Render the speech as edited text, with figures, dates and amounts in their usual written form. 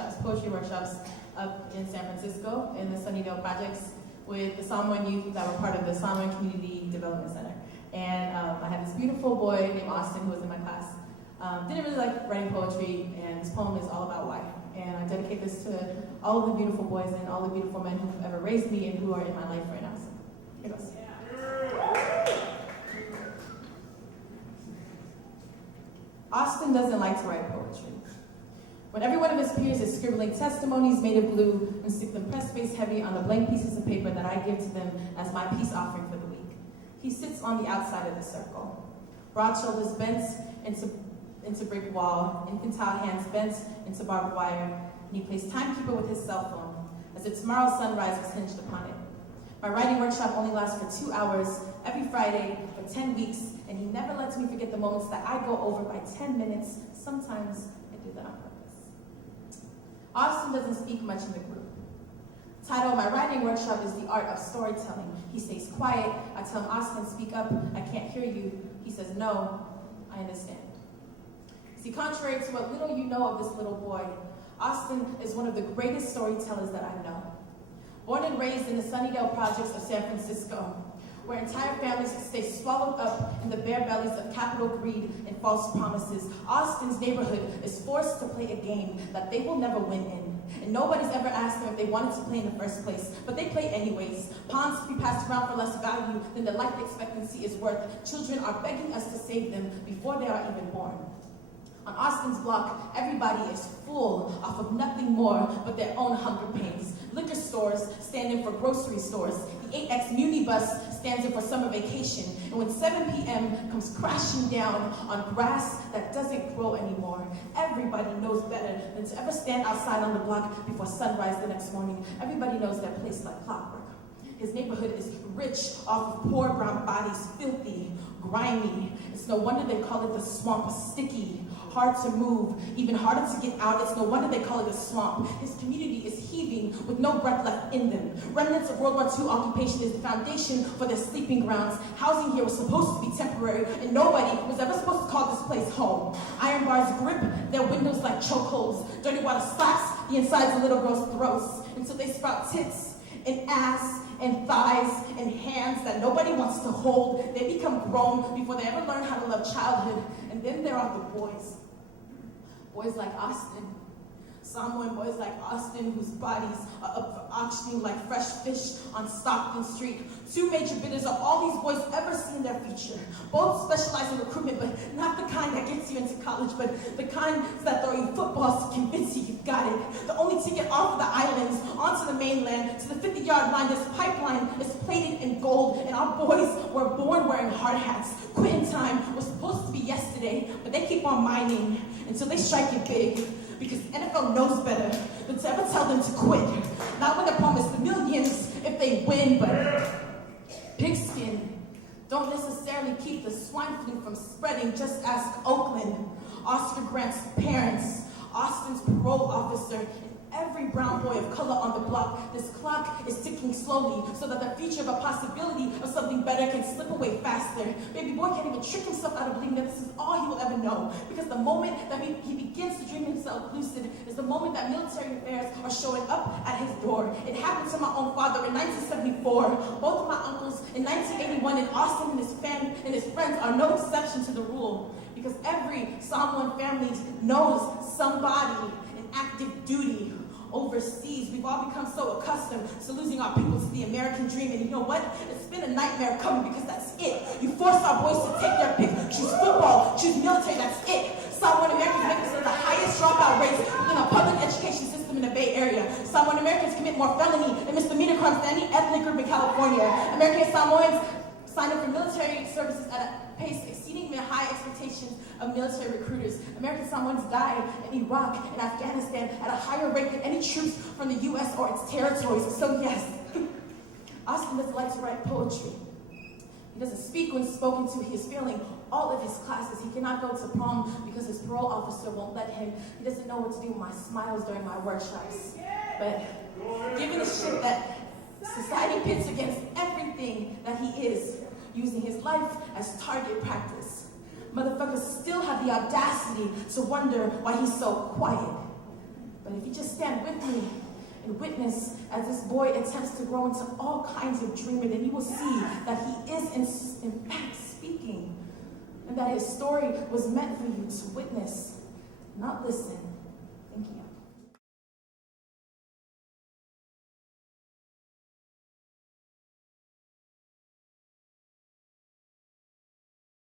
workshops, poetry workshops, up in San Francisco in the Sunnydale projects with the Samoan youth that were part of the Samoan Community Development Center. And I had this beautiful boy named Austin who was in my class. Didn't really like writing poetry, and this poem is all about why. And I dedicate this to all of the beautiful boys and all the beautiful men who've ever raised me and who are in my life right now. So here goes. Austin doesn't like to write poetry. When every one of his peers is scribbling testimonies made of glue and stick them pressed face heavy on the blank pieces of paper that I give to them as my peace offering for the week, he sits on the outside of the circle. Broad shoulders bent into brick wall, infantile hands bent into barbed wire, and he plays timekeeper with his cell phone, as if tomorrow's sunrise was hinged upon it. My writing workshop only lasts for 2 hours, every Friday, for 10 weeks, and he never lets me forget the moments that I go over by 10 minutes. Sometimes I do that on purpose. Austin doesn't speak much in the group. The title of my writing workshop is The Art of Storytelling. He stays quiet. I tell him, Austin, speak up. I can't hear you. He says, no, I understand. See, contrary to what little you know of this little boy, Austin is one of the greatest storytellers that I know. Born and raised in the Sunnydale projects of San Francisco, where entire families stay swallowed up in the bare bellies of capital greed and false promises, Austin's neighborhood is forced to play a game that they will never win in. And nobody's ever asked them if they wanted to play in the first place, but they play anyways. Pawns to be passed around for less value than the life expectancy is worth. Children are begging us to save them before they are even born. On Austin's block, everybody is full off of nothing more but their own hunger pains. Liquor stores stand in for grocery stores. The 8X Muni bus stands in for summer vacation. And when 7 p.m. comes crashing down on grass that doesn't grow anymore, everybody knows better than to ever stand outside on the block before sunrise the next morning. Everybody knows that place like clockwork. His neighborhood is rich off of poor brown bodies, filthy, grimy. It's no wonder they call it the swamp, sticky, hard to move, even harder to get out. It's no wonder they call it a swamp. His community is heaving with no breath left in them. Remnants of World War II occupation is the foundation for their sleeping grounds. Housing here was supposed to be temporary, and nobody was ever supposed to call this place home. Iron bars grip their windows like chokeholds. Dirty water slaps the insides of little girls' throats until they sprout tits and ass and thighs and hands that nobody wants to hold. They become grown before they ever learn how to love childhood. And then there are the boys. Boys like Austin. Samoan boys like Austin, whose bodies are up for auctioning like fresh fish on Stockton Street. Two major bidders are all these boys ever see in their future. Both specialize in recruitment, but not the kind that gets you into college, but the kind that throw you footballs to convince you you've got it. The only ticket off the islands, onto the mainland, to the 50-yard line. This pipeline is plated in gold, and our boys were born wearing hard hats. Quitting time was supposed to be yesterday, but they keep on mining until they strike it big. Because NFL knows better than to ever tell them to quit. Not when they're promised the millions if they win, but pigskin don't necessarily keep the swine flu from spreading. Just ask Oakland, Oscar Grant's parents, Austin's parole officer, and every brown boy of color on the block. This clock is ticking slowly so that the future of a possibility of something better can slip away faster. Baby boy can't even trick himself out of believing that this is all he will ever know. Because the moment that he begins to dream himself lucid is the moment that military affairs are showing up at his door. It happened to my own father in 1974. Both of my uncles in 1981, and Austin and his family and his friends are no exception to the rule. Because every Samoan family knows somebody in active duty overseas. We've all become so accustomed to losing our people to the American dream, and you know what? It's been a nightmare coming because that's it. You force our boys to take their pick, choose football, choose military, that's it. Samoan Americans make us the highest dropout rates within our public education system in the Bay Area. Samoan Americans commit more felony and misdemeanor crimes than any ethnic group in California. American Samoans sign up for military services at a pace exceeding the high expectations of military recruiters. American Samoans die in Iraq and Afghanistan at a higher rate than any troops from the U.S. or its territories. So yes, Austin doesn't like to write poetry. He doesn't speak when spoken to. He is failing all of his classes. He cannot go to prom because his parole officer won't let him. He doesn't know what to do with my smiles during my workshops. But given the shit that society pits against everything that he is, using his life as target practice, motherfuckers still have the audacity to wonder why he's so quiet. But But if you just stand with me and witness as this boy attempts to grow into all kinds of dreamer, then you will see that he is in fact speaking, and that his story was meant for you to witness, not listen. Thank you.